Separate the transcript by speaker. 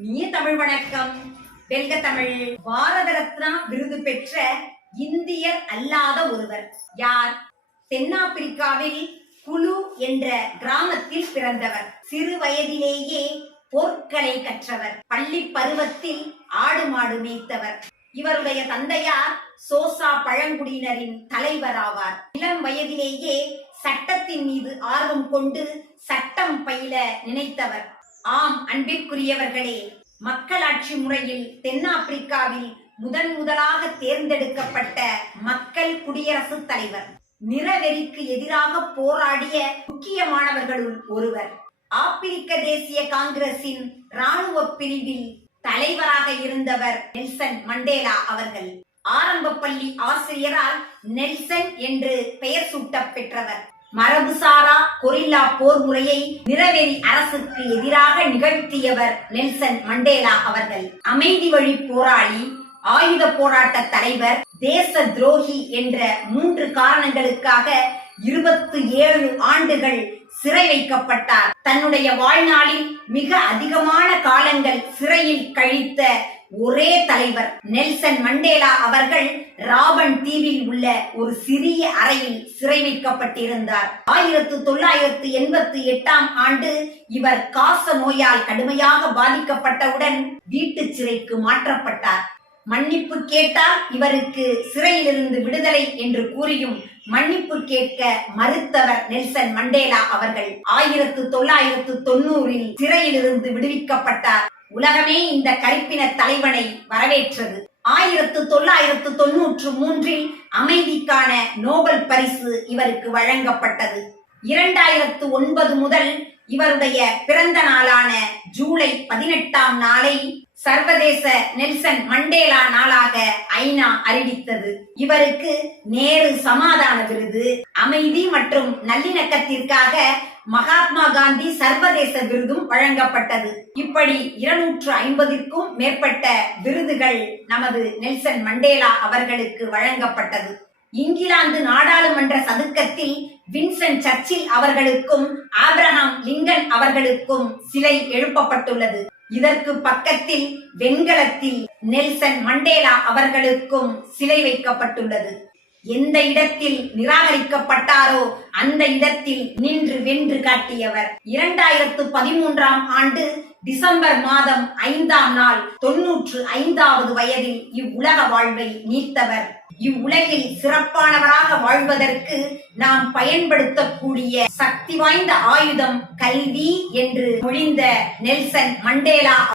Speaker 1: இனிய தமிழ் வணக்கம். வெல்க தமிழ் பாரத ரத்னா விருது பெற்ற இந்தியர் அல்லாத ஒருவர். யார்? தென்னாப்பிரிக்காவில் குழு என்ற கிராமத்தில் பிறந்தவர். சிறு வயதிலேயே போர்க்கலை கற்றவர். பள்ளி பருவத்தில் ஆடு மாடு மேய்த்தவர். இவருடைய தந்தையார் சோசா பழங்குடியினரின் தலைவர் ஆவார். இளம் வயதிலேயே சட்டத்தின் மீது ஆர்வம் கொண்டு சட்டம் பயில நினைத்தவர். ஆம் அன்பிற்குரியவர்களே மக்களாட்சி முறையில் தென்னாப்பிரிக்காவில் முதன் முதலாக தேர்ந்தெடுக்கப்பட்ட மக்கள் குடியரசுத் தலைவர். நிறவெறிக்கு எதிராக போராடிய முக்கியமானவர்களுள் ஒருவர். ஆப்பிரிக்க தேசிய காங்கிரசின் ராணுவ பிரிவில் தலைவராக இருந்தவர் நெல்சன் மண்டேலா அவர்கள். ஆரம்ப பள்ளி ஆசிரியரால் நெல்சன் என்று பெயர் சூட்டப் பெற்றவர். மரபுசாரா கொரில்லா போர் முறையை நிறவெறி அரசுக்கு எதிராக நிகழ்த்தியவர் நெல்சன் மண்டேலா அவர்கள். அமைதி வழி போராளி ஆயுத போராட்ட தலைவர் தேச துரோகி என்ற மூன்று காரணங்களுக்காக இருபத்தி ஏழு ஆண்டுகள் சிறை வைக்கப்பட்டார். தன்னுடைய வாழ்நாளில் மிக அதிகமான காலங்கள் சிறையில் கழித்த ஒரே தலைவர் நெல்சன் மண்டேலா அவர்கள் ராபன் தீவில் உள்ள ஒரு சிறிய அறையில் சிறை வைக்கப்பட்டிருந்தார் ஆயிரத்து தொள்ளாயிரத்து எண்பத்தி எட்டாம் ஆண்டு இவர் காச நோயால் கடுமையாக பாதிக்கப்பட்டவுடன் வீட்டு சிறைக்கு மாற்றப்பட்டார். மன்னிப்பு கேட்டால் இவருக்கு சிறையிலிருந்து விடுதலை என்று கூறியும் மன்னிப்பு கேட்க மறுத்தவர் நெல்சன் மண்டேலா அவர்கள் ஆயிரத்து தொள்ளாயிரத்து தொண்ணூறில் சிறையிலிருந்து விடுவிக்கப்பட்டார். உலகமே இந்த கருப்பின தலைவனை வரவேற்றது. ஆயிரத்து தொள்ளாயிரத்து தொன்னூற்று மூன்றில் அமைதிக்கான நோபல் பரிசு இவருக்கு வழங்கப்பட்டது. இரண்டாயிரத்து ஒன்பது முதல் இவருடைய பிறந்த நாளான ஜூலை பதினெட்டாம் நாளை சர்வதேச நெல்சன் மண்டேலா நாளாக ஐநா அறிவித்தது. இவருக்கு நேரு சமாதான விருது. அமைதி மற்றும் நல்லிணக்கத்திற்காக மகாத்மா காந்தி சர்வதேச விருதும் வழங்கப்பட்டது. இப்படி இருநூற்று ஐம்பதிற்கும் மேற்பட்ட விருதுகள் நமது நெல்சன் மண்டேலா அவர்களுக்கு வழங்கப்பட்டது. இங்கிலாந்து நாடாளுமன்ற சதுக்கத்தில் வின்சன் சர்ச்சில் அவர்களுக்கும் ஆப்ரஹாம் லிங்கன் அவர்களுக்கும் சிலை எழுப்பப்பட்டுள்ளது. இதற்கு பக்கத்தில் வெண்கலத்தில் நெல்சன் மண்டேலா அவர்களுக்கும் சிலை வைக்கப்பட்டுள்ளது. எந்த இடத்தில் நிராகரிக்கப்பட்டாரோ அந்த இடத்தில் நின்று வென்று காட்டியவர். இரண்டாயிரத்து பதிமூன்றாம் ஆண்டு டிசம்பர் மாதம் ஐந்தாம் நாள் தொன்னூற்று ஐந்தாவது வயதில் இவ்வுலக வாழ்வை நீத்தவர். இவ்வுலகில் சிறப்பானவராக வாழ்வதற்கு நாம் பயன்படுத்தக்கூடிய சக்தி வாய்ந்த ஆயுதம் கல்வி என்று மொழிந்த நெல்சன் மண்டேலா